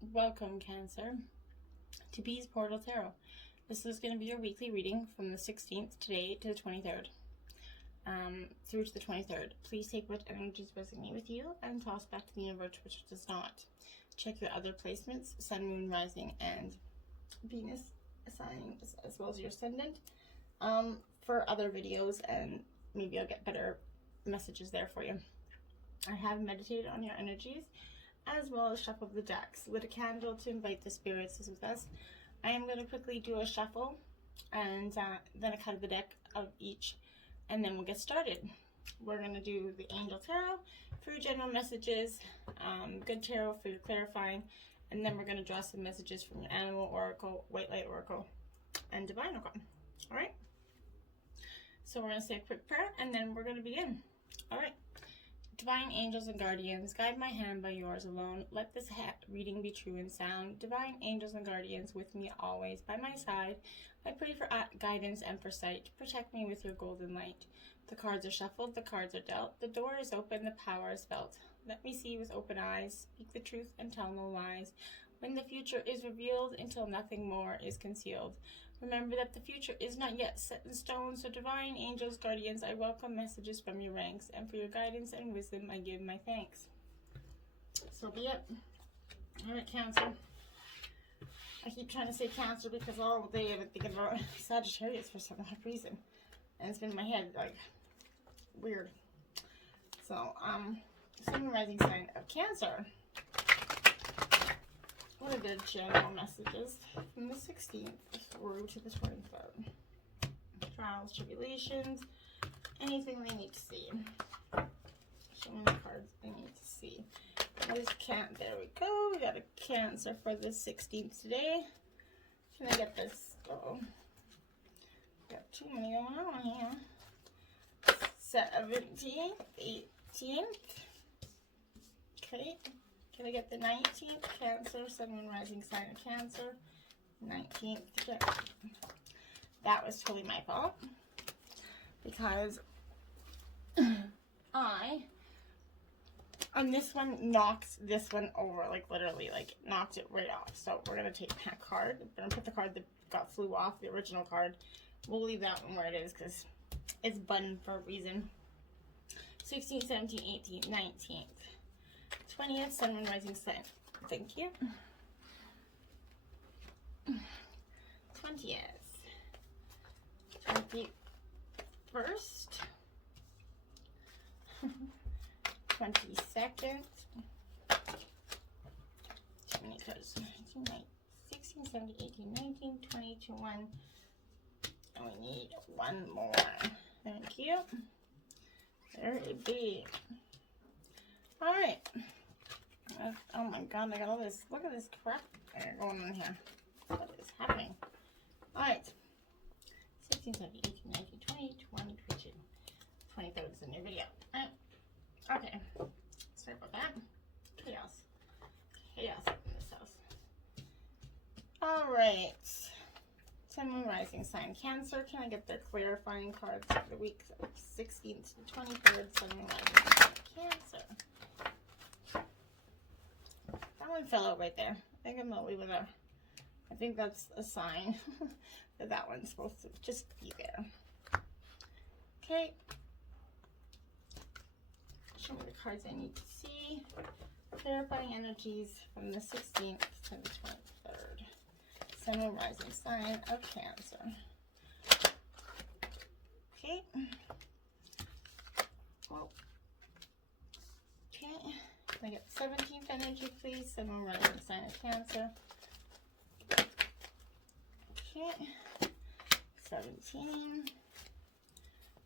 Welcome, Cancer, to Bee's Portal Tarot. This is going to be your weekly reading from the 16th today to the 23rd, through to the 23rd. Please take what energies resonate with you and toss back to the universe which does not. Check your other placements, Sun, Moon, Rising, and Venus signs, as well as your ascendant, for other videos, and maybe I'll get better messages there for you. I have meditated on your energies, as well as shuffled the decks. Lit a candle to invite the spirits with us. I am going to quickly do a shuffle, and then a cut of the deck of each, and then we'll get started. We're going to do the Angel Tarot for your general messages, Good Tarot for your clarifying, and then we're going to draw some messages from your Animal Oracle, White Light Oracle, and Divine Oracle. Alright? So we're going to say a quick prayer, and then we're going to begin. Alright. Divine angels and guardians, guide my hand by yours alone. Let this reading be true and sound. Divine angels and guardians, with me always by my side. I pray for guidance and for sight. Protect me with your golden light. The cards are shuffled, the cards are dealt. The door is open, the power is felt. Let me see with open eyes, speak the truth and tell no lies. When the future is revealed, until nothing more is concealed. Remember that the future is not yet set in stone, so divine angels, guardians, I welcome messages from your ranks, and for your guidance and wisdom I give my thanks. So be it. Alright, Cancer. I keep trying to say Cancer because all day I've been thinking about Sagittarius for some odd reason. And it's been in my head, like, weird. So, Sun, rising sign of Cancer. What are the general messages from the 16th through to the 23rd? Trials, tribulations, anything they need to see. Show me the cards they need to see. There we go. We got a Cancer for the 16th today. Can I get this? Uh-oh. Got too many going on here. 17th, 18th. Okay. Can I get the 19th? Cancer, Sun, Moon, Rising sign of Cancer. 19th. Okay. That was totally my fault. Because I, on this one, knocked this one over. Like, literally, like, knocked it right off. So, we're going to take that card. We're going to put the card that flew off, the original card. We'll leave that one where it is because it's buttoned for a reason. 16th, 17th, 18th, 19th. 20th, Sun, Moon, Rising sign. Thank you. 20th. 21st. 22nd. 16, 17, 18, 19, 20, 21. And we need one more. Thank you. There it be. Alright. Oh my god, I got all this. Look at this crap going on here. What is happening? Alright. 16, 17, 18, 19, 20, 21, 22. 23rd is the new video. Alright. Okay. Sorry about that. Chaos. Chaos in this house. Alright. Sun, Moon, Rising sign Cancer. Can I get their clarifying cards for the week 16th to 23rd? Sun, Moon, Rising sign Cancer. That one fell out right there. I think I'm going to leave it there. I think that's a sign that that one's supposed to just be there. Okay. Show me the cards I need to see. Clarifying energies from the 16th to the 23rd. Sun, Moon, Rising sign of Cancer. Okay. Well. Okay. Can I get 17th energy, please? Sun, Moon, Rising sign of Cancer. Okay. 17.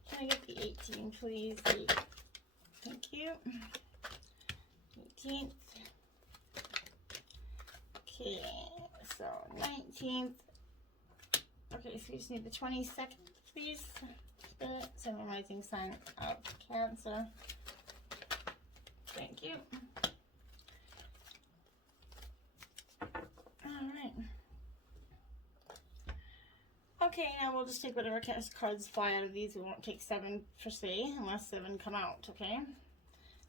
Can I get the 18, please? Thank you. 18th. Okay, so 19th. Okay, so we just need the 22nd, please. Spirit, Sun, Moon, Rising sign of Cancer. Thank you. Alright. Okay, now we'll just take whatever cards fly out of these. We won't take 7 per se, unless 7 come out, okay?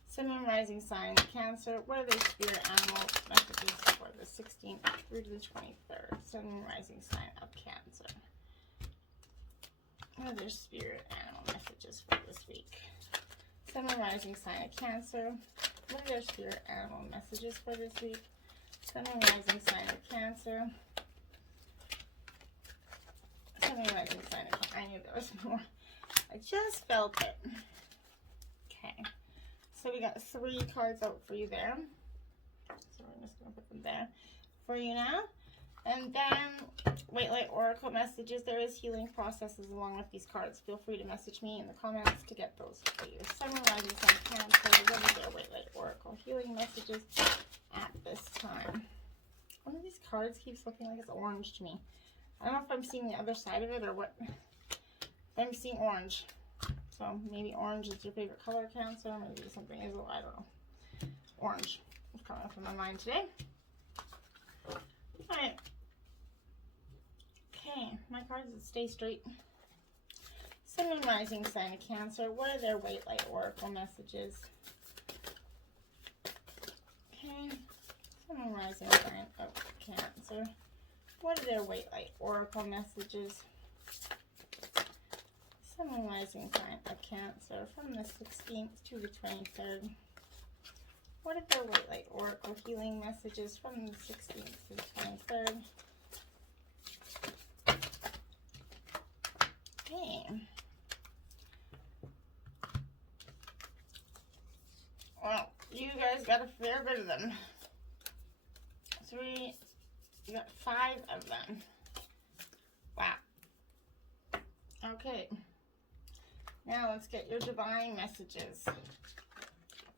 Sun, Moon, Rising sign Cancer. What are their spirit animal messages for the through to the 23rd. Sun, Moon, Rising sign of Cancer. What are their spirit animal messages for this week? Sun, Moon, Rising sign of Cancer. What are their spirit animal messages for this week? Sun, Moon, Rising sign of Cancer. Sun, Moon, Rising sign of Cancer. I knew there was more. I just felt it. Okay. So we got 3 cards out for you there. So we're just going to put them there for you now. And then, White Light Oracle messages. There is healing processes along with these cards. Feel free to message me in the comments to get those for you. Sun, Moon, Rising sign of Cancer. What are their White Light Oracle healing messages at this time? One of these cards keeps looking like it's orange to me. I don't know if I'm seeing the other side of it or what. I'm seeing orange. So maybe orange is your favorite color, Cancer. Maybe something is, I don't know. Orange is coming up in my mind today. Alright. Okay, my cards that stay straight. Sun, Moon, Rising sign of Cancer. What are their White Light Oracle messages? Okay. Sun, Moon, Rising sign of Cancer. What are their White Light Oracle messages? Sun, Moon, Rising sign of Cancer from the 16th to the 23rd. What are their White Light Oracle healing messages from the 16th to the 23rd? Okay. Well, you guys got a fair bit of them. 3, you got 5 of them. Wow. Okay. Now let's get your divine messages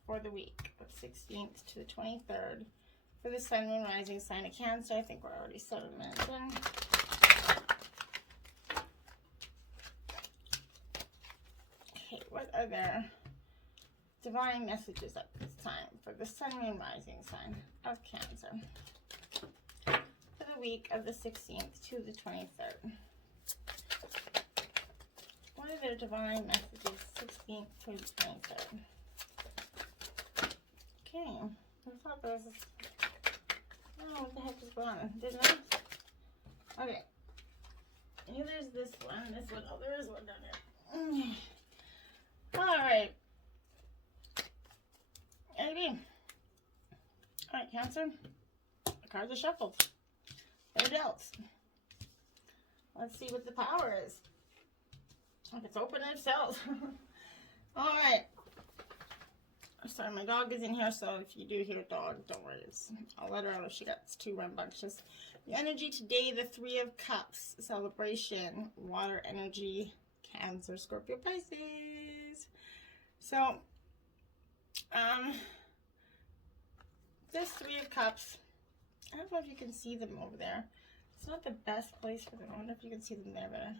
for the week of 16th to the 23rd for the Sun, Moon, Rising sign of Cancer. I think we're already 7 minutes in. Okay, what are their divine messages at this time for the Sun, Moon, Rising sign of Cancer for the week of the 16th to the 23rd? What are their divine messages 16th to the 23rd? Okay, I thought there was I don't know what the heck is going on, didn't I? Okay. I knew there's this one, oh, there is one down here. Alright. Maybe. Alright, Cancer. The cards are shuffled. They're dealt. Let's see what the power is. If it's open itself. Alright. Sorry, my dog is in here, so if you do hear a dog, don't worry. I'll let her out if she gets too rambunctious. The energy today, the 3 of Cups, celebration, water energy, Cancer, Scorpio, Pisces. So, this 3 of Cups, I don't know if you can see them over there. It's not the best place for them. I wonder if you can see them there better.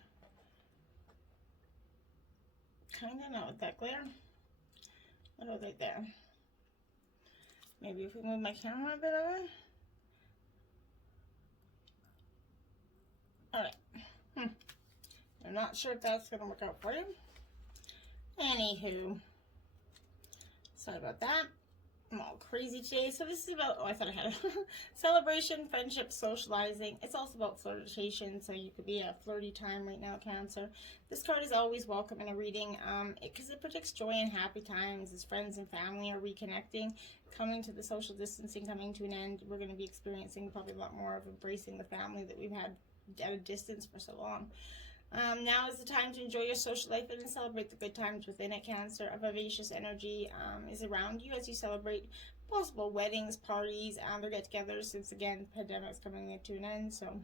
Kind of not with that glare. What are they there? Maybe if we move my camera a bit over. Alright. I'm not sure if that's going to work out for you. Anywho. Sorry about that. I'm all crazy today. So this is about, I thought I had a celebration, friendship, socializing. It's also about flirtation, so you could be a flirty time right now, Cancer. This card is always welcome in a reading because it predicts joy and happy times as friends and family are reconnecting, coming to the social distancing, coming to an end. We're going to be experiencing probably a lot more of embracing the family that we've had at a distance for so long. Now is the time to enjoy your social life and celebrate the good times within it, Cancer. A vivacious energy is around you as you celebrate possible weddings, parties, or get-togethers, since, again, the pandemic is coming to an end, so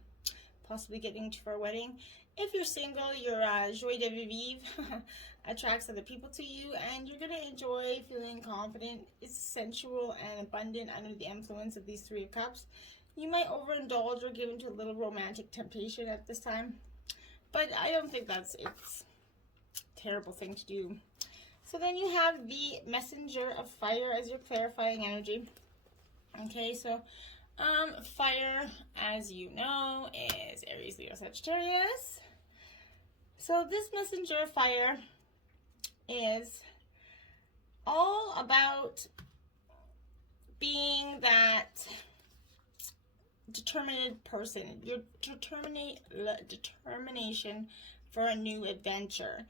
possibly getting to for a wedding. If you're single, your joie de vivre attracts other people to you, and you're going to enjoy feeling confident. It's sensual and abundant under the influence of these 3 of Cups. You might overindulge or give into a little romantic temptation at this time. But I don't think it's a terrible thing to do. So then you have the Messenger of Fire as your clarifying energy. Okay, so fire, as you know, is Aries, Leo, Sagittarius. So this Messenger of Fire is all about being that determined person. Your determination for a new adventure.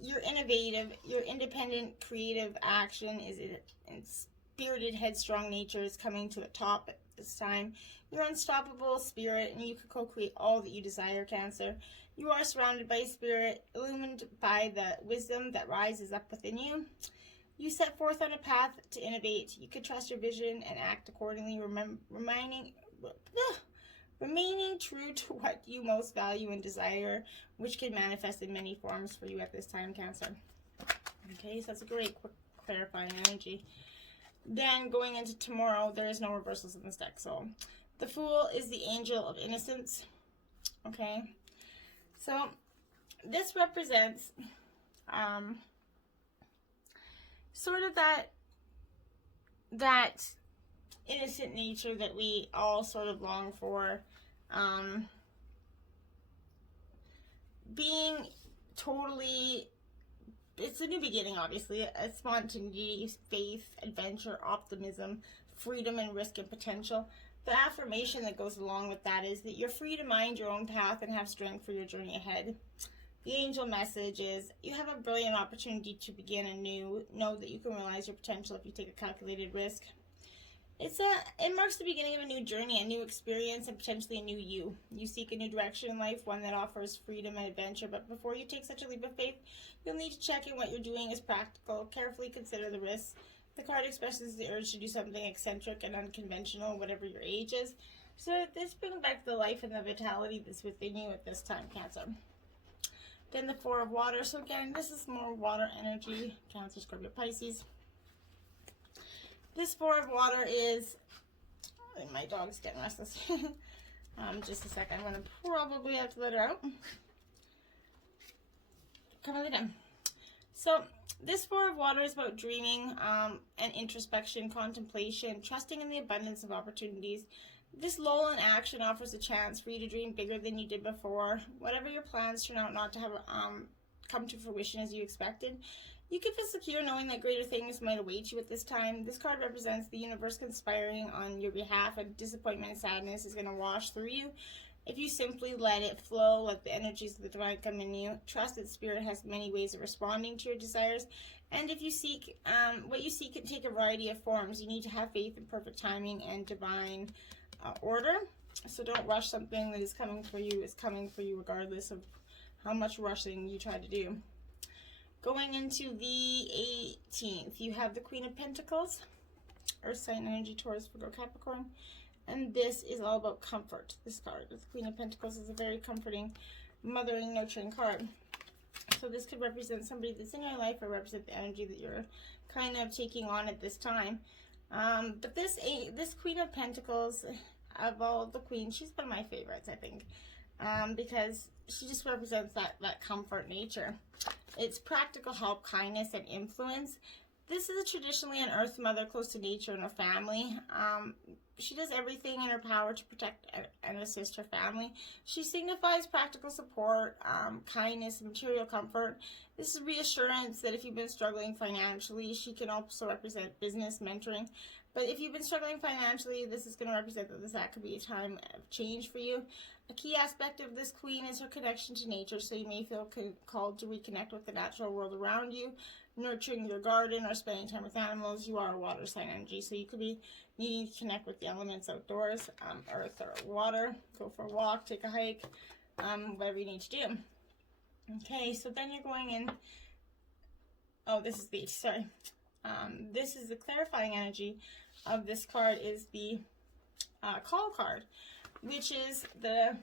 You're innovative. Your independent, creative action is in spirited, headstrong nature is coming to the top at this time. Your unstoppable spirit, and you can co-create all that you desire, Cancer. You are surrounded by a spirit, illumined by the wisdom that rises up within you. You set forth on a path to innovate. You can trust your vision and act accordingly, remaining true to what you most value and desire, which can manifest in many forms for you at this time, Cancer. Okay, so that's a great, quick, clarifying energy. Then going into tomorrow, there is no reversals in this deck. So the Fool is the angel of innocence. Okay, so this represents sort of that innocent nature that we all sort of long for, being totally, it's a new beginning, obviously, a spontaneity, faith, adventure, optimism, freedom, and risk and potential. The affirmation that goes along with that is that you're free to mind your own path and have strength for your journey ahead. The angel message is you have a brilliant opportunity to begin anew. Know that you can realize your potential if you take a calculated risk. It marks the beginning of a new journey, a new experience, and potentially a new you. You seek a new direction in life, one that offers freedom and adventure, but before you take such a leap of faith, you'll need to check in what you're doing is practical. Carefully consider the risks. The card expresses the urge to do something eccentric and unconventional, whatever your age is. So this brings back the life and the vitality that's within you at this time, Cancer. Then the Four of Water. So again, this is more water energy, Cancer, Scorpio, Pisces. This Four of Water is, my dog's getting restless. Just a second, I'm going to probably have to let her out. Come on, down. So this Four of Water is about dreaming and introspection, contemplation, trusting in the abundance of opportunities. This lull in action offers a chance for you to dream bigger than you did before. Whatever your plans turn out not to have come to fruition as you expected, you can feel secure knowing that greater things might await you at this time. This card represents the universe conspiring on your behalf, and disappointment and sadness is going to wash through you if you simply let it flow, let the energies of the divine come in you. Trust that spirit has many ways of responding to your desires, and if you seek, what you seek can take a variety of forms. You need to have faith in perfect timing and divine order. So don't rush something that is coming for you. It's coming for you regardless of how much rushing you try to do. Going into the 18th, you have the Queen of Pentacles, Earth sign energy, Taurus, Virgo, Capricorn. And this is all about comfort, this card. The Queen of Pentacles is a very comforting, mothering, nurturing card. So this could represent somebody that's in your life or represent the energy that you're kind of taking on at this time. But this Queen of Pentacles, of all the queens, she's one of my favorites, I think, because she just represents that comfort nature. It's practical help, kindness, and influence. This is traditionally an earth mother close to nature and her family. She does everything in her power to protect and assist her family. She signifies practical support, kindness, and material comfort. This is reassurance that if you've been struggling financially, she can also represent business, mentoring. But if you've been struggling financially, this is going to represent that could be a time of change for you. A key aspect of this queen is her connection to nature, so you may feel called to reconnect with the natural world around you, nurturing your garden or spending time with animals. You are a water sign energy, so you could be needing to connect with the elements outdoors, earth or water, go for a walk, take a hike, whatever you need to do. Okay, so then you're going in, this is this is the clarifying energy of this card is the call card, which is the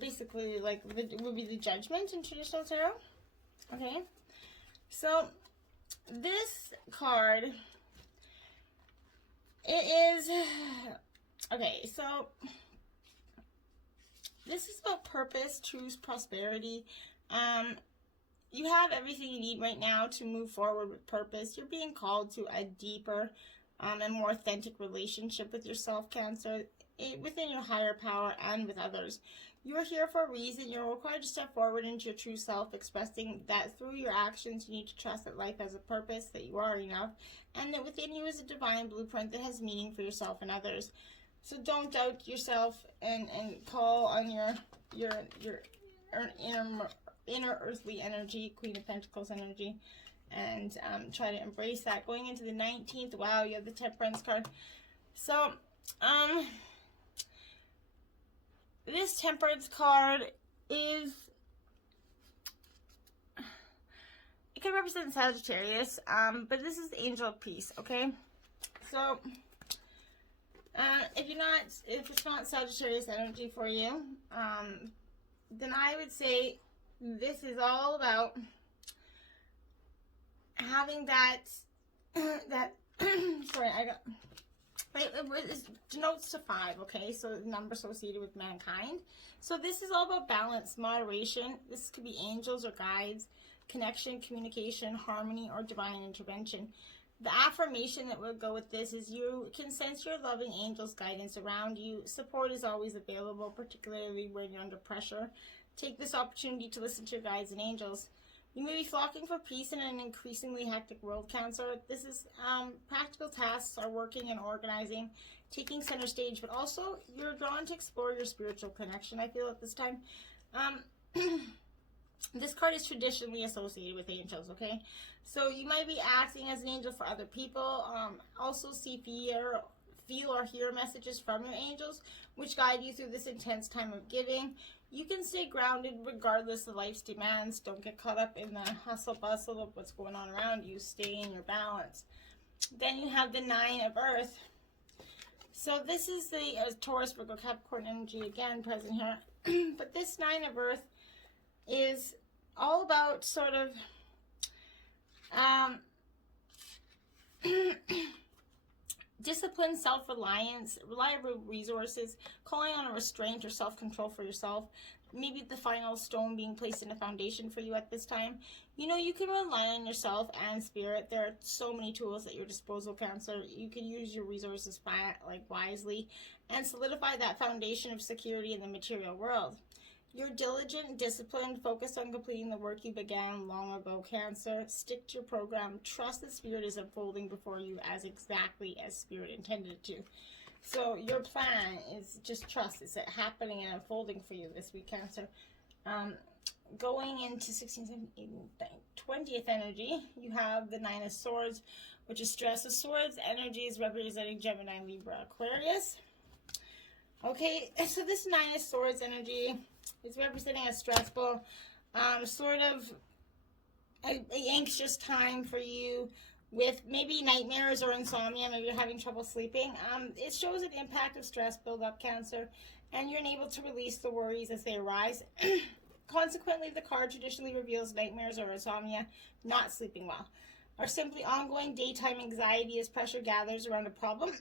basically like would be the judgment in traditional tarot. Okay, so this card, it is okay, so this is about purpose, truth, prosperity. You have everything you need right now to move forward with purpose. You're being called to a deeper and more authentic relationship with yourself, Cancer, within your higher power and with others. You are here for a reason. You're required to step forward into your true self, expressing that through your actions you need to trust that life has a purpose, that you are enough, and that within you is a divine blueprint that has meaning for yourself and others. So don't doubt yourself and call on your inner earthly energy, Queen of Pentacles energy, and try to embrace that. Going into the 19th, wow, you have the Temperance card. So, this Temperance card is, it can represent Sagittarius, but this is the Angel of Peace, okay? So, if it's not Sagittarius energy for you, then I would say this is all about having that, sorry, it denotes to 5, okay? So the number associated with mankind. So this is all about balance, moderation. This could be angels or guides, connection, communication, harmony, or divine intervention. The affirmation that will go with this is you can sense your loving angels' guidance around you. Support is always available, particularly when you're under pressure. Take this opportunity to listen to your guides and angels. You may be flocking for peace in an increasingly hectic world, Cancer. This is practical tasks are working and organizing, taking center stage, but also you're drawn to explore your spiritual connection, I feel, at this time. This card is traditionally associated with angels, okay? So you might be acting as an angel for other people. Also feel or hear messages from your angels, which guide you through this intense time of giving. You can stay grounded regardless of life's demands. Don't get caught up in the hustle bustle of what's going on around you. Stay in your balance. Then you have the 9 of Earth. So this is the Taurus, Virgo, Capricorn energy again present here. But this 9 of Earth is all about sort of discipline, self-reliance, reliable resources, calling on a restraint or self-control for yourself. Maybe the final stone being placed in a foundation for you at this time. You know, you can rely on yourself and spirit. There are so many tools at your disposal, Cancer. You can use your resources wisely and solidify that foundation of security in the material world. You're diligent, disciplined, focused on completing the work you began long ago, Cancer. Stick to your program. Trust that Spirit is unfolding before you as exactly as Spirit intended it to. So your plan is just trust. It's happening and unfolding for you this week, Cancer. Going into 16th, 17th, 20th energy, you have the 9 of Swords, which is stress. The Swords energy is representing Gemini, Libra, Aquarius. Okay, so this 9 of Swords energy is representing a stressful, sort of an anxious time for you with maybe nightmares or insomnia. Maybe you're having trouble sleeping. It shows an impact of stress buildup, Cancer, and you're unable to release the worries as they arise. Consequently, the card traditionally reveals nightmares or insomnia, not sleeping well, or simply ongoing daytime anxiety as pressure gathers around a problem.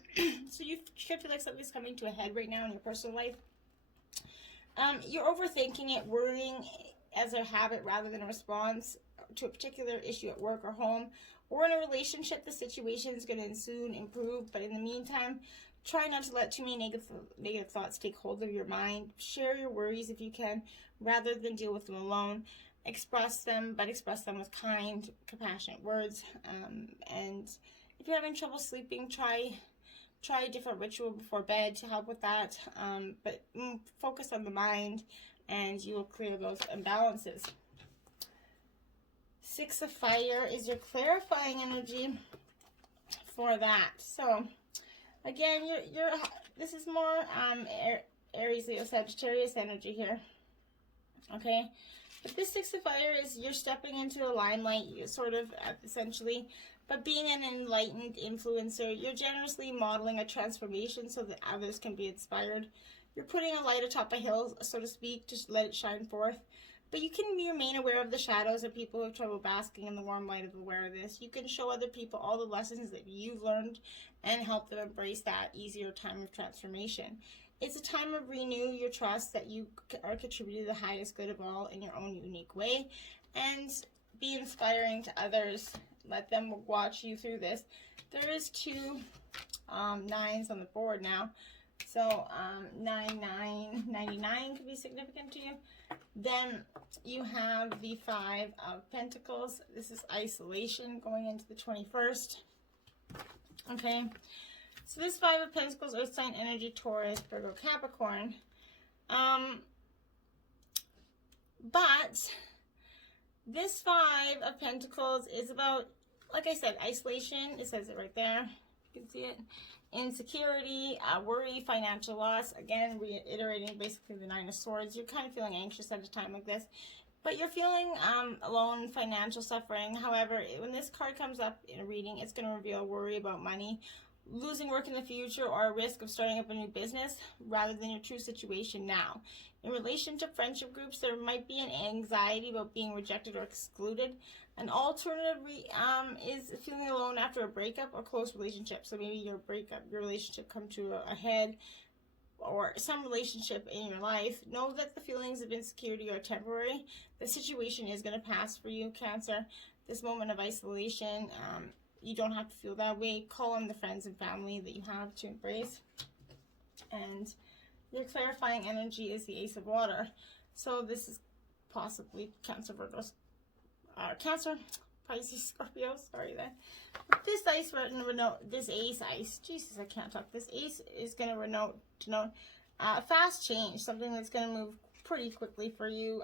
So you should feel like something's coming to a head right now in your personal life. You're overthinking it, worrying as a habit rather than a response to a particular issue at work or home, or in a relationship. The situation is going to soon improve, but in the meantime, try not to let too many negative thoughts take hold of your mind. Share your worries if you can, rather than deal with them alone. Express them, but express them with kind, compassionate words. And if you're having trouble sleeping, try a different ritual before bed to help with that. But focus on the mind, and you will clear those imbalances. 6 of Fire is your clarifying energy for that. So again, this is more Aries, Leo, Sagittarius energy here. Okay, but this 6 of Fire is you're stepping into the limelight, you sort of essentially, but being an enlightened influencer, you're generously modeling a transformation so that others can be inspired. You're putting a light atop a hill, so to speak, just let it shine forth. But you can remain aware of the shadows of people who have trouble basking in the warm light of awareness. You can show other people all the lessons that you've learned and help them embrace that easier time of transformation. It's a time of renew your trust that you are contributing to the highest good of all in your own unique way, and be inspiring to others. Let them watch you through this. There is 2 9s on the board now. So 99 could be significant to you. Then you have the 5 of Pentacles. This is isolation going into the 21st. Okay. So this Five of Pentacles, Earth sign energy, Taurus, Virgo, Capricorn. But this Five of Pentacles is about, like I said, isolation. It says it right there. You can see it. Insecurity, worry, financial loss. Again, reiterating basically the Nine of Swords. You're kind of feeling anxious at a time like this. But you're feeling alone, financial suffering. However, when this card comes up in a reading, it's going to reveal worry about money, losing work in the future, or a risk of starting up a new business rather than your true situation now. In relationship, friendship groups, there might be an anxiety about being rejected or excluded. An alternative is feeling alone after a breakup or close relationship. So maybe your relationship come to a head, or some relationship in your life. Know that the feelings of insecurity are temporary. The situation is going to pass for you, Cancer. This moment of isolation, you don't have to feel that way. Call on the friends and family that you have to embrace. And your clarifying energy is the Ace of Water. So this is possibly Cancer, Virgos, Cancer, Pisces, Scorpio, sorry there. This ace, Jesus, I can't talk. This ace is going to denote fast change, something that's going to move pretty quickly for you.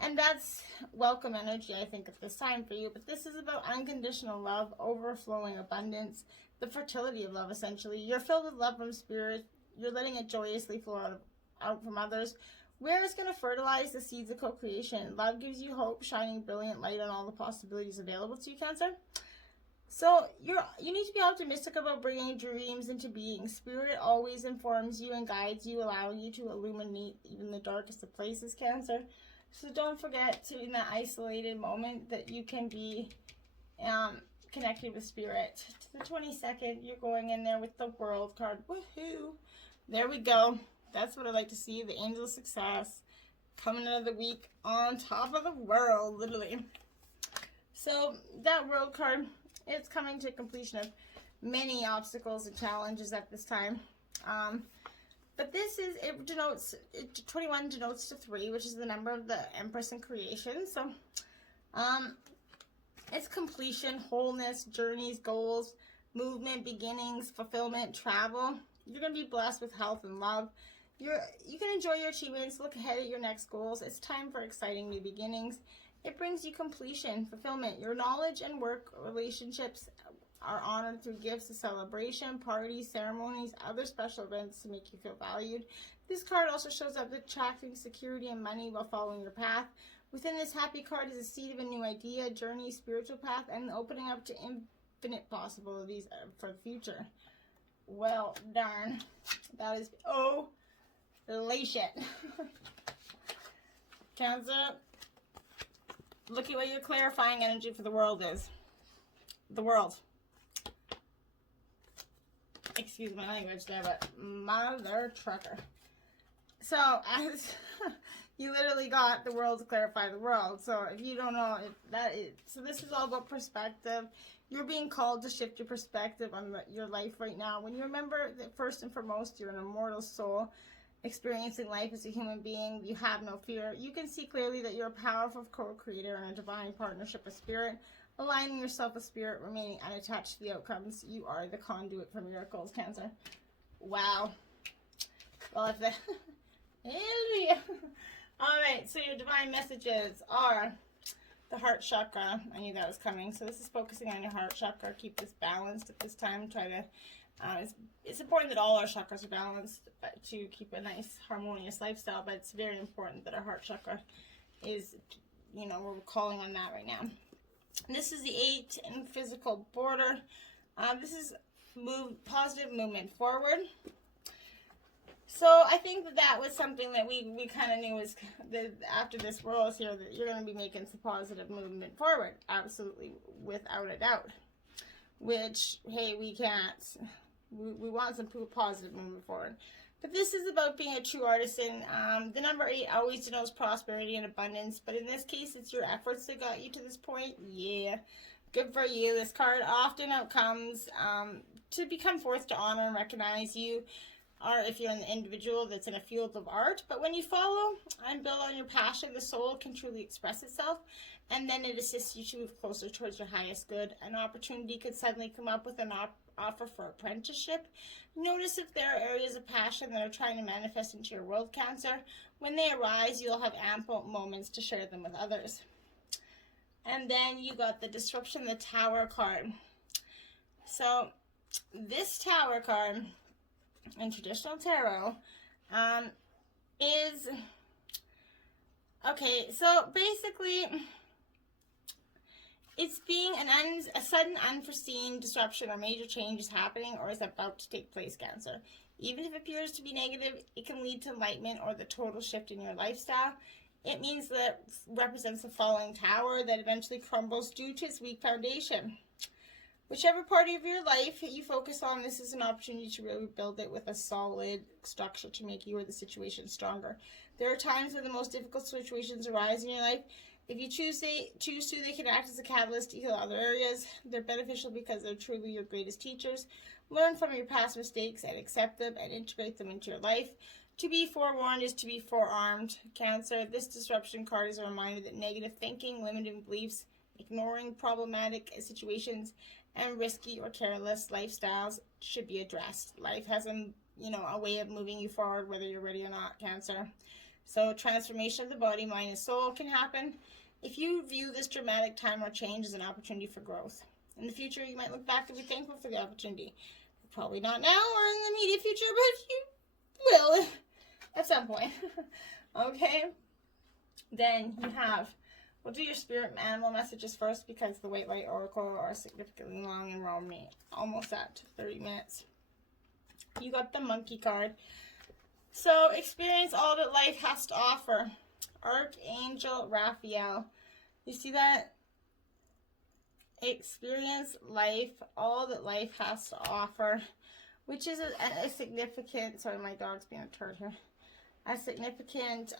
And that's welcome energy, I think, at this time for you. But this is about unconditional love, overflowing abundance, the fertility of love, essentially. You're filled with love from spirit. You're letting it joyously flow out from others. Where it's going to fertilize the seeds of co-creation. Love gives you hope, shining brilliant light on all the possibilities available to you, Cancer. So you need to be optimistic about bringing dreams into being. Spirit always informs you and guides you, allowing you to illuminate even the darkest of places, Cancer. So don't forget to, in that isolated moment, that you can be connected with Spirit. To the 22nd, you're going in there with the World card. Woohoo! There we go. That's what I like to see. The Angel of Success coming out of the week on top of the world, literally. So that World card, it's coming to completion of many obstacles and challenges at this time. But this is, 21 denotes to 3, which is the number of the Empress in creation. So it's completion, wholeness, journeys, goals, movement, beginnings, fulfillment, travel. You're going to be blessed with health and love. You can enjoy your achievements, look ahead at your next goals. It's time for exciting new beginnings. It brings you completion, fulfillment. Your knowledge and work relationships are honored through gifts of celebration, parties, ceremonies, other special events to make you feel valued. This card also shows up attracting security and money while following your path. Within this happy card is a seed of a new idea, journey, spiritual path, and opening up to infinite possibilities for the future. Well, darn. That is elation. Cancer, look at what your clarifying energy for the world is. The world. Excuse my language there, but mother trucker. So, as you literally got the world to clarify the world. So, if you don't know, so this is all about perspective. You're being called to shift your perspective on your life right now. When you remember that first and foremost, you're an immortal soul experiencing life as a human being. You have no fear. You can see clearly that you're a powerful co-creator and a divine partnership with Spirit. Aligning yourself with Spirit, remaining unattached to the outcomes. You are the conduit for miracles, Cancer. Wow. Well, if the... Hallelujah. Alright, so your divine messages are the heart chakra. I knew that was coming. So this is focusing on your heart chakra. Keep this balanced at this time. Try to... it's important that all our chakras are balanced to keep a nice, harmonious lifestyle, but it's very important that our heart chakra is, we're calling on that right now. This is the 8 in physical border. This is positive movement forward. So I think that was something that we kind of knew was that after this world is here, that you're going to be making some positive movement forward. Absolutely, without a doubt. Which, hey, we can't. We want some positive movement forward. But this is about being a true artisan. The number 8 always denotes prosperity and abundance. But in this case, it's your efforts that got you to this point. Yeah. Good for you. This card often outcomes to become forth to honor and recognize you. Or if you're an individual that's in a field of art. But when you follow and build on your passion, the soul can truly express itself. And then it assists you to move closer towards your highest good. An opportunity could suddenly come up with an offer for apprenticeship. Notice if there are areas of passion that are trying to manifest into your world, Cancer. When they arise, you'll have ample moments to share them with others. And then you got the Disruption, the Tower card. So this Tower card in traditional tarot is, okay, so basically it's being a sudden unforeseen disruption or major change is happening or is about to take place, Cancer. Even if it appears to be negative, it can lead to enlightenment or the total shift in your lifestyle. It means that it represents a falling tower that eventually crumbles due to its weak foundation. Whichever part of your life you focus on, this is an opportunity to really build it with a solid structure to make you or the situation stronger. There are times when the most difficult situations arise in your life. If you choose to, they can act as a catalyst to heal other areas. They're beneficial because they're truly your greatest teachers. Learn from your past mistakes and accept them and integrate them into your life. To be forewarned is to be forearmed, Cancer. This disruption card is a reminder that negative thinking, limiting beliefs, ignoring problematic situations, and risky or careless lifestyles should be addressed. Life has a way of moving you forward, whether you're ready or not, Cancer. So transformation of the body, mind, and soul can happen if you view this dramatic time or change as an opportunity for growth. In the future, you might look back and be thankful for the opportunity. Probably not now or in the immediate future, but you will at some point. Okay? Then you have, we'll do your spirit animal messages first because the White Light Oracle are significantly long and we're almost at 30 minutes. You got the Monkey card. So, experience all that life has to offer. Archangel Raphael. You see that? Experience life, all that life has to offer. Which is a significant, sorry, my dog's being a turd here. A significant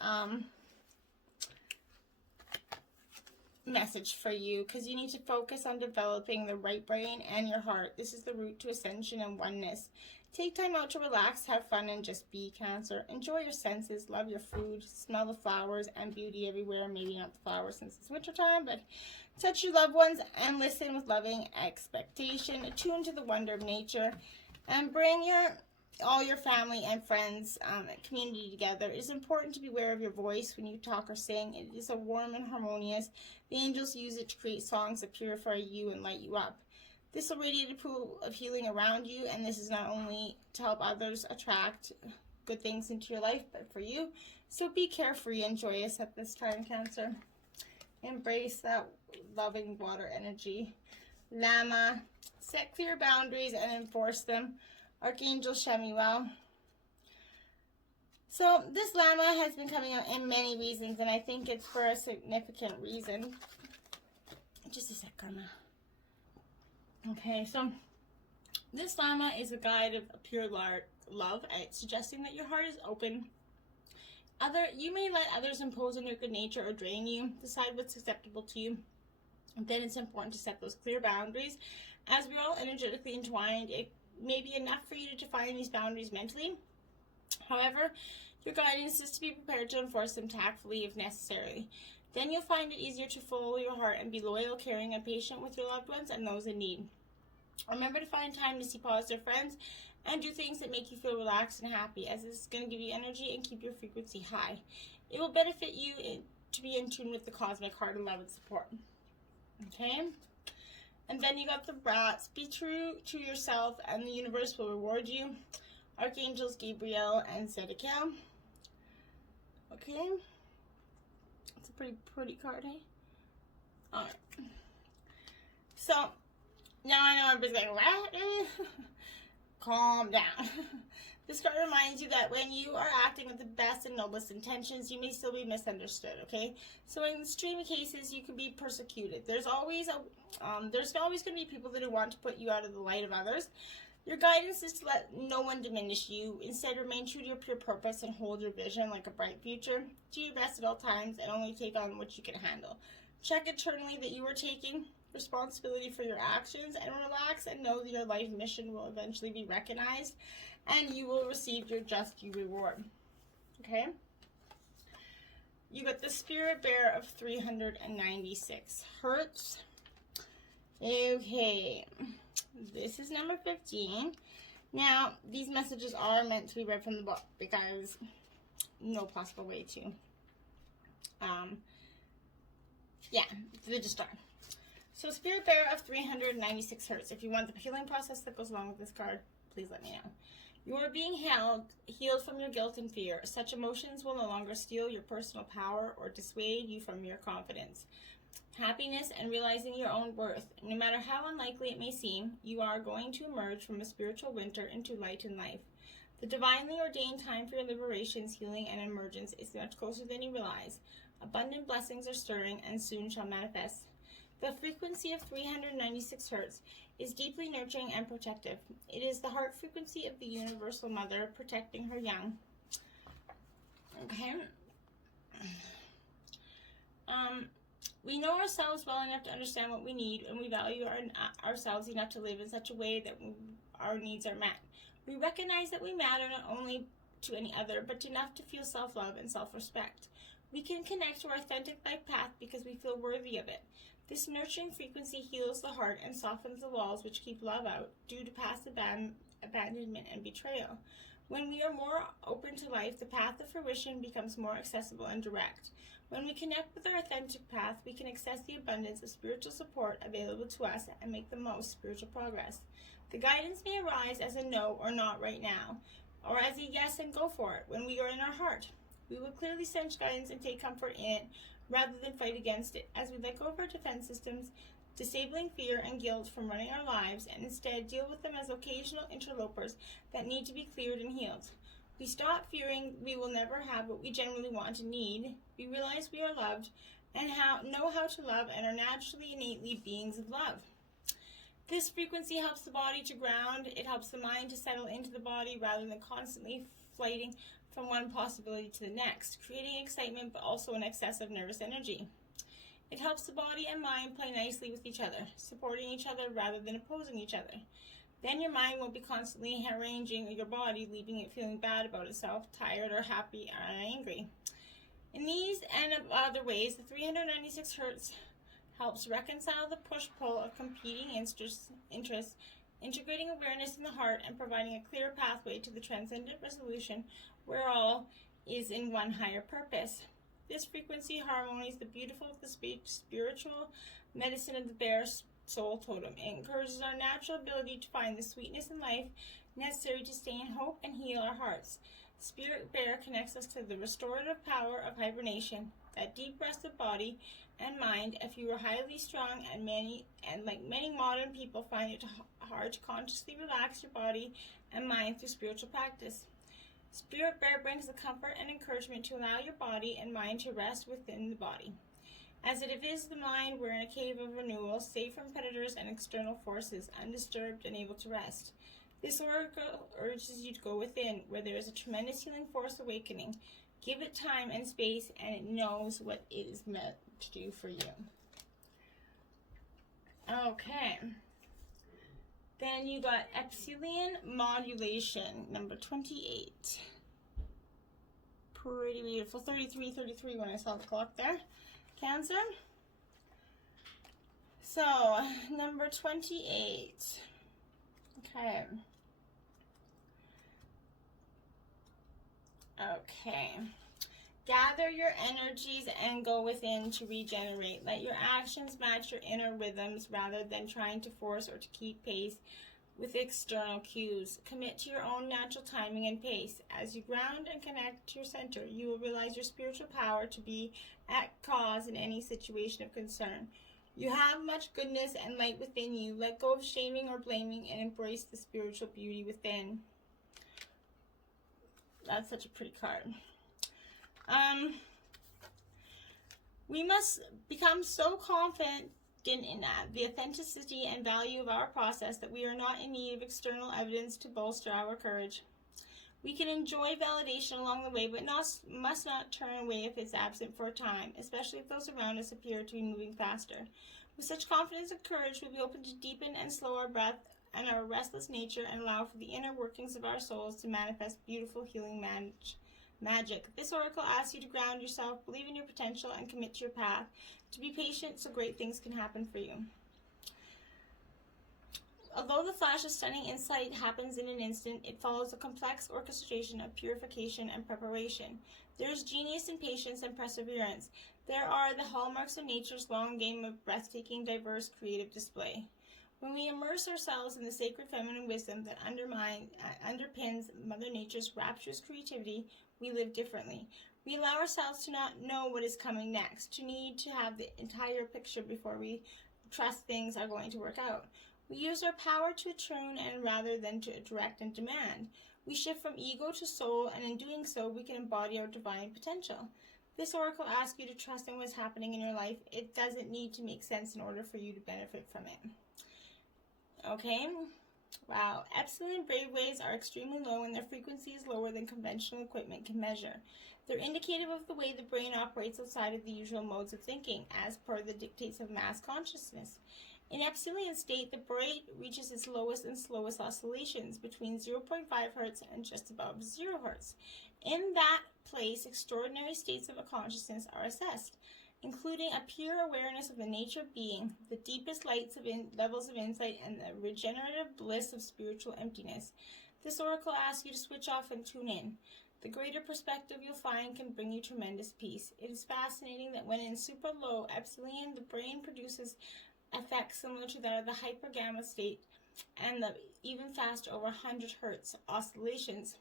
message for you. Because you need to focus on developing the right brain and your heart. This is the route to ascension and oneness. Take time out to relax, have fun, and just be, Cancer. Enjoy your senses, love your food, smell the flowers and beauty everywhere. Maybe not the flowers since it's wintertime, but touch your loved ones and listen with loving expectation. Attune to the wonder of nature and bring all your family and friends and community together. It is important to be aware of your voice when you talk or sing. It is a warm and harmonious. The angels use it to create songs that purify you and light you up. This will radiate a pool of healing around you, and this is not only to help others attract good things into your life, but for you. So be carefree and joyous at this time, Cancer. Embrace that loving water energy. Llama, set clear boundaries and enforce them. Archangel Shemuel. So this llama has been coming out in many reasons, and I think it's for a significant reason. Just a sec, Karma. Okay, so this llama is a guide of pure love, suggesting that your heart is open. You may let others impose on your good nature or drain you. Decide what's acceptable to you. And then it's important to set those clear boundaries. As we're all energetically entwined, it may be enough for you to define these boundaries mentally. However, your guidance is to be prepared to enforce them tactfully if necessary. Then you'll find it easier to follow your heart and be loyal, caring, and patient with your loved ones and those in need. Remember to find time to see positive friends and do things that make you feel relaxed and happy, as this is going to give you energy and keep your frequency high. It will benefit you to be in tune with the cosmic heart and love and support. Okay? And then you got the Rats. Be true to yourself and the universe will reward you. Archangels Gabriel and Zedekiel. Okay? It's a pretty card, hey? Alright. So, now I know everybody's like, what? Calm down. This card reminds you that when you are acting with the best and noblest intentions, you may still be misunderstood, okay? So in extreme cases, you could be persecuted. There's always going to be people that want to put you out of the light of others. Your guidance is to let no one diminish you. Instead, remain true to your pure purpose and hold your vision like a bright future. Do your best at all times and only take on what you can handle. Check internally that you are taking responsibility for your actions and relax and know that your life mission will eventually be recognized and you will receive your just due reward. Okay? You got the Spirit Bear of 396 Hertz. Okay. This is number 15. Now, these messages are meant to be read from the book because no possible way to. Yeah, they just are. So, Spirit Bearer of 396 Hertz. If you want the healing process that goes along with this card, please let me know. You are being healed from your guilt and fear. Such emotions will no longer steal your personal power or dissuade you from your confidence, happiness, and realizing your own worth. No matter how unlikely it may seem, you are going to emerge from a spiritual winter into light in life. The divinely ordained time for your liberations, healing, and emergence is much closer than you realize. Abundant blessings are stirring and soon shall manifest. The frequency of 396 Hertz is deeply nurturing and protective. It is the heart frequency of the Universal Mother protecting her young. Okay. We know ourselves well enough to understand what we need, and we value ourselves enough to live in such a way that our needs are met. We recognize that we matter not only to any other, but enough to feel self-love and self-respect. We can connect to our authentic life path because we feel worthy of it. This nurturing frequency heals the heart and softens the walls which keep love out due to past abandonment and betrayal. When we are more open to life, the path of fruition becomes more accessible and direct. When we connect with our authentic path, we can access the abundance of spiritual support available to us and make the most spiritual progress. The guidance may arise as a no or not right now, or as a yes and go for it when we are in our heart. We will clearly sense guidance and take comfort in it rather than fight against it, as we let go of our defense systems, disabling fear and guilt from running our lives, and instead deal with them as occasional interlopers that need to be cleared and healed. We stop fearing we will never have what we genuinely want and need. We realize we are loved and know how to love and are naturally, innately beings of love. This frequency helps the body to ground. It helps the mind to settle into the body rather than constantly flighting from one possibility to the next, creating excitement but also an excess of nervous energy. It helps the body and mind play nicely with each other, supporting each other rather than opposing each other. Then your mind won't be constantly haranguing your body, leaving it feeling bad about itself, tired or happy or angry. In these and other ways, the 396 Hertz helps reconcile the push-pull of competing interests, integrating awareness in the heart and providing a clear pathway to the transcendent resolution where all is in one higher purpose. This frequency harmonies the beautiful of the spiritual medicine of the bear soul totem. It encourages our natural ability to find the sweetness in life necessary to stay in hope and heal our hearts. Spirit Bear connects us to the restorative power of hibernation, that deep rest of body and mind. If you are highly strung and like many modern people find it hard to consciously relax your body and mind through spiritual practice, Spirit Bear brings the comfort and encouragement to allow your body and mind to rest within the body. As it is the mind, we're in a cave of renewal, safe from predators and external forces, undisturbed and able to rest. This oracle urges you to go within, where there is a tremendous healing force awakening. Give it time and space, and it knows what it is meant to do for you. Okay. Then you got Epsilon Modulation, number 28. Pretty beautiful. 33 when I saw the clock there. Cancer. So, number 28. Okay. Gather your energies and go within to regenerate. Let your actions match your inner rhythms rather than trying to force or to keep pace with external cues. Commit to your own natural timing and pace. As you ground and connect to your center, you will realize your spiritual power to be at cause in any situation of concern. You have much goodness and light within you. Let go of shaming or blaming and embrace the spiritual beauty within. That's such a pretty card. We must become so confident in the authenticity and value of our process that we are not in need of external evidence to bolster our courage. We can enjoy validation along the way, but must not turn away if it's absent for a time, especially if those around us appear to be moving faster. With such confidence and courage, we'll be open to deepen and slow our breath and our restless nature and allow for the inner workings of our souls to manifest beautiful healing magic. This oracle asks you to ground yourself, believe in your potential, and commit to your path. To be patient so great things can happen for you. Although the flash of stunning insight happens in an instant, it follows a complex orchestration of purification and preparation. There is genius in patience and perseverance. There are the hallmarks of nature's long game of breathtaking, diverse, creative display. When we immerse ourselves in the sacred feminine wisdom that underpins Mother Nature's rapturous creativity, we live differently. We allow ourselves to not know what is coming next, to need to have the entire picture before we trust things are going to work out. We use our power to attune and rather than to direct and demand. We shift from ego to soul, and in doing so, we can embody our divine potential. This oracle asks you to trust in what's happening in your life. It doesn't need to make sense in order for you to benefit from it. Okay? Wow. Epsilon brainwaves are extremely low, and their frequency is lower than conventional equipment can measure. They're indicative of the way the brain operates outside of the usual modes of thinking, as per the dictates of mass consciousness. In Epsilon state, the brain reaches its lowest and slowest oscillations between 0.5 Hz and just above 0 Hz. In that place, extraordinary states of consciousness are assessed, including a pure awareness of the nature of being, the deepest levels of insight, and the regenerative bliss of spiritual emptiness. This oracle asks you to switch off and tune in. The greater perspective you'll find can bring you tremendous peace. It is fascinating that when in super low epsilon, the brain produces effects similar to that of the hypergamma state and the even faster over 100 Hz oscillations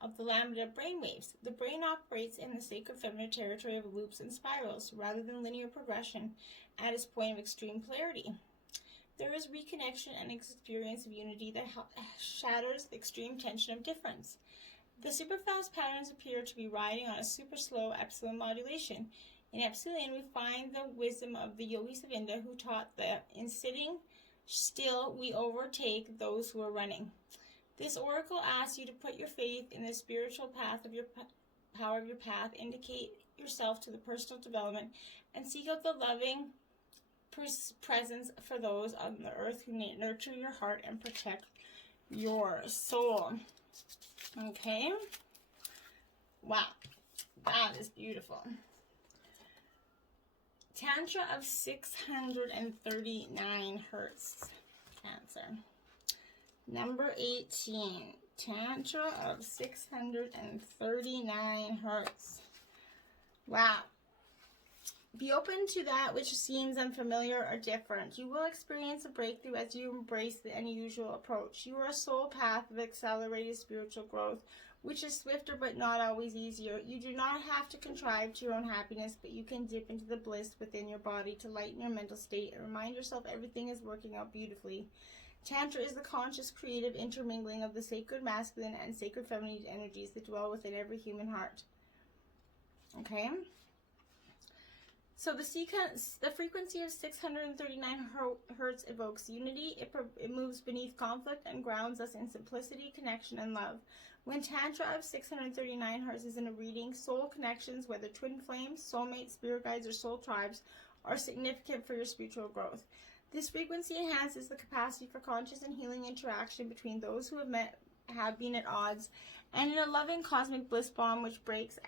of the lambda brainwaves. The brain operates in the sacred feminine territory of loops and spirals rather than linear progression at its point of extreme polarity. There is reconnection and experience of unity that shatters the extreme tension of difference. The superfast patterns appear to be riding on a super slow epsilon modulation. In Epsilon, we find the wisdom of the yogis of India who taught that in sitting still, we overtake those who are running. This oracle asks you to put your faith in the spiritual path of your power of your path, indicate yourself to the personal development, and seek out the loving presence for those on the earth who nurture your heart and protect your soul. Okay? Wow. That is beautiful. Tantra of 639 Hertz, Cancer. Number 18, Tantra of 639 Hertz. Wow. Be open to that which seems unfamiliar or different. You will experience a breakthrough as you embrace the unusual approach. You are a soul path of accelerated spiritual growth, which is swifter but not always easier. You do not have to contrive to your own happiness, but you can dip into the bliss within your body to lighten your mental state and remind yourself everything is working out beautifully. Tantra is the conscious, creative intermingling of the sacred masculine and sacred feminine energies that dwell within every human heart. Okay? So the frequency of 639 Hertz evokes unity. It moves beneath conflict and grounds us in simplicity, connection, and love. When Tantra of 639 Hertz is in a reading, soul connections, whether twin flames, soulmates, spirit guides, or soul tribes, are significant for your spiritual growth. This frequency enhances the capacity for conscious and healing interaction between those who have been at odds, and in a loving cosmic bliss bomb which breaks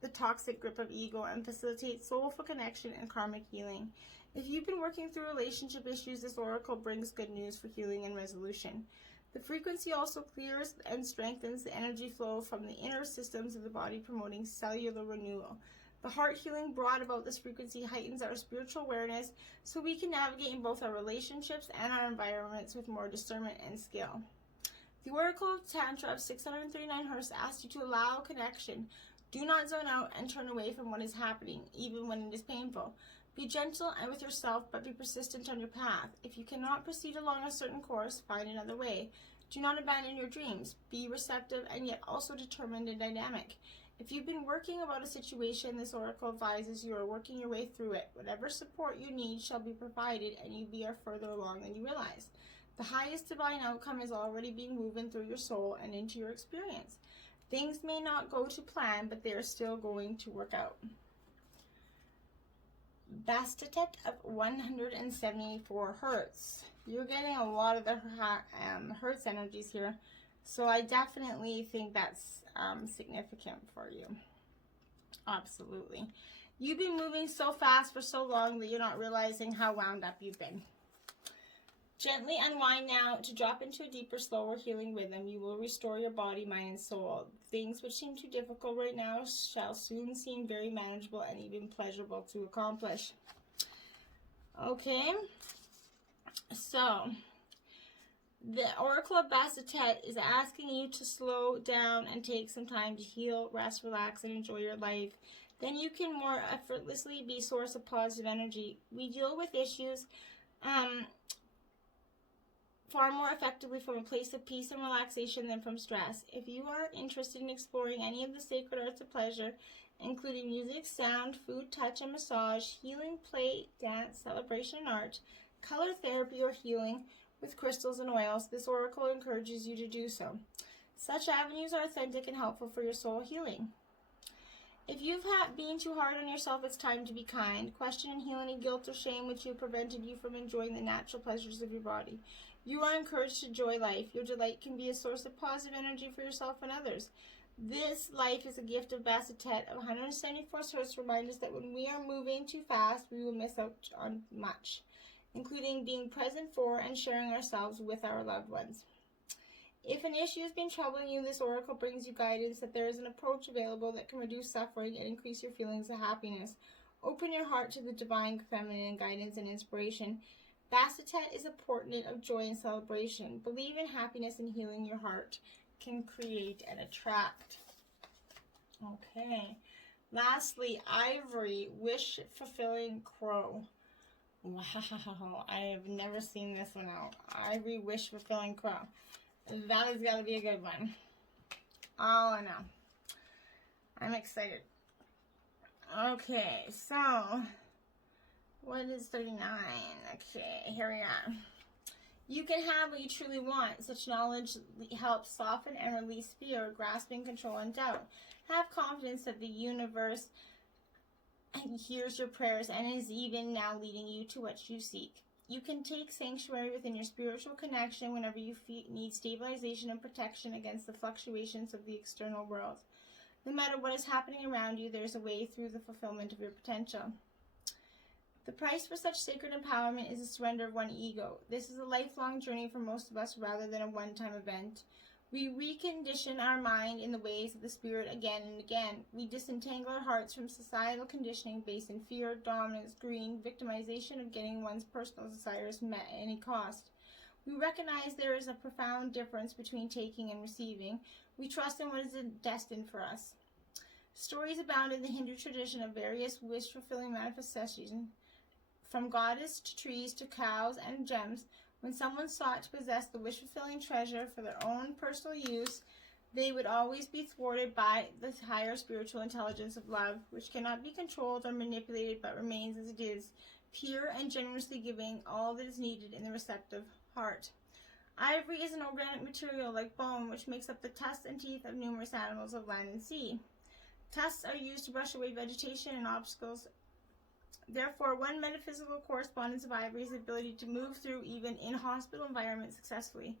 the toxic grip of ego and facilitates soulful connection and karmic healing. If you've been working through relationship issues, this oracle brings good news for healing and resolution. The frequency also clears and strengthens the energy flow from the inner systems of the body, promoting cellular renewal. The heart healing brought about this frequency heightens our spiritual awareness so we can navigate in both our relationships and our environments with more discernment and skill. The Oracle of Tantra of 639 Hertz asks you to allow connection. Do not zone out and turn away from what is happening, even when it is painful. Be gentle and with yourself, but be persistent on your path. If you cannot proceed along a certain course, find another way. Do not abandon your dreams. Be receptive and yet also determined and dynamic. If you've been working about a situation, this oracle advises you are working your way through it. Whatever support you need shall be provided, and you are further along than you realize. The highest divine outcome is already being woven through your soul and into your experience. Things may not go to plan, but they are still going to work out. Bastatet of 174 Hertz. You're getting a lot of the Hertz energies here, so I definitely think that's significant for you. Absolutely. You've been moving so fast for so long that you're not realizing how wound up you've been. Gently unwind now to drop into a deeper, slower healing rhythm. You will restore your body, mind, and soul. Things which seem too difficult right now shall soon seem very manageable and even pleasurable to accomplish. Okay, so the Oracle of Bastet is asking you to slow down and take some time to heal, rest, relax, and enjoy your life. Then you can more effortlessly be a source of positive energy. We deal with issues far more effectively from a place of peace and relaxation than from stress. If you are interested in exploring any of the sacred arts of pleasure, including music, sound, food, touch, and massage, healing, play, dance, celebration, and art, color therapy, or healing with crystals and oils, this oracle encourages you to do so. Such avenues are authentic and helpful for your soul healing. If you've been too hard on yourself, it's time to be kind. Question and heal any guilt or shame which have prevented you from enjoying the natural pleasures of your body. You are encouraged to enjoy life. Your delight can be a source of positive energy for yourself and others. This life is a gift of Bastet of 174 Hz. Remind us that when we are moving too fast, we will miss out on much, including being present for and sharing ourselves with our loved ones. If an issue has been troubling you, this oracle brings you guidance that there is an approach available that can reduce suffering and increase your feelings of happiness. Open your heart to the divine feminine guidance and inspiration. Bastet is a portent of joy and celebration. Believe in happiness and healing your heart can create and attract. Okay. Lastly, Ivory, wish-fulfilling crow. Wow, I have never seen this one out. Ivory, wish-fulfilling crow. That has got to be a good one. Oh, I know. I'm excited. Okay, so what is 39? Okay, here we are. You can have what you truly want. Such knowledge helps soften and release fear, grasping, control, and doubt. Have confidence that the universe hears your prayers and is even now leading you to what you seek. You can take sanctuary within your spiritual connection whenever you need stabilization and protection against the fluctuations of the external world. No matter what is happening around you, there is a way through the fulfillment of your potential. The price for such sacred empowerment is the surrender of one ego. This is a lifelong journey for most of us rather than a one-time event. We recondition our mind in the ways of the spirit again and again. We disentangle our hearts from societal conditioning based in fear, dominance, greed, victimization of getting one's personal desires met at any cost. We recognize there is a profound difference between taking and receiving. We trust in what is destined for us. Stories abound in the Hindu tradition of various wish-fulfilling manifestations, from goddess to trees to cows and gems. When someone sought to possess the wish-fulfilling treasure for their own personal use, they would always be thwarted by the higher spiritual intelligence of love, which cannot be controlled or manipulated but remains as it is, pure and generously giving all that is needed in the receptive heart. Ivory is an organic material like bone, which makes up the tusks and teeth of numerous animals of land and sea. Tusks are used to brush away vegetation and obstacles. Therefore, one metaphysical correspondence of ivory is the ability to move through even inhospitable environments successfully.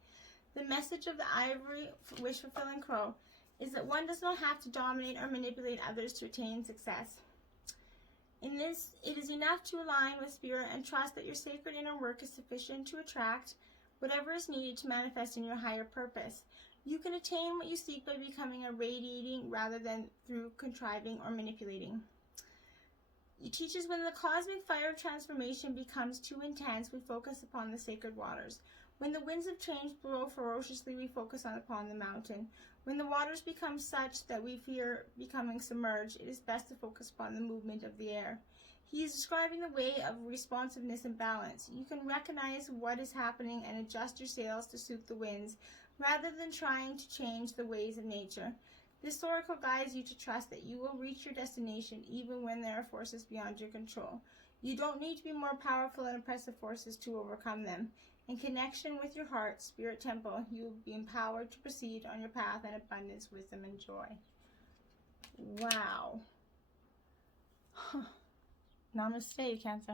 The message of the ivory wish-fulfilling crow is that one does not have to dominate or manipulate others to attain success. In this, it is enough to align with spirit and trust that your sacred inner work is sufficient to attract whatever is needed to manifest in your higher purpose. You can attain what you seek by becoming a radiating rather than through contriving or manipulating. It teaches when the cosmic fire of transformation becomes too intense, we focus upon the sacred waters. When the winds of change blow ferociously, we focus upon the mountain. When the waters become such that we fear becoming submerged, it is best to focus upon the movement of the air. He is describing the way of responsiveness and balance. You can recognize what is happening and adjust your sails to suit the winds, rather than trying to change the ways of nature. This oracle guides you to trust that you will reach your destination even when there are forces beyond your control. You don't need to be more powerful and oppressive forces to overcome them. In connection with your heart, spirit temple, you will be empowered to proceed on your path in abundance, wisdom, and joy. Wow. Namaste, Cancer.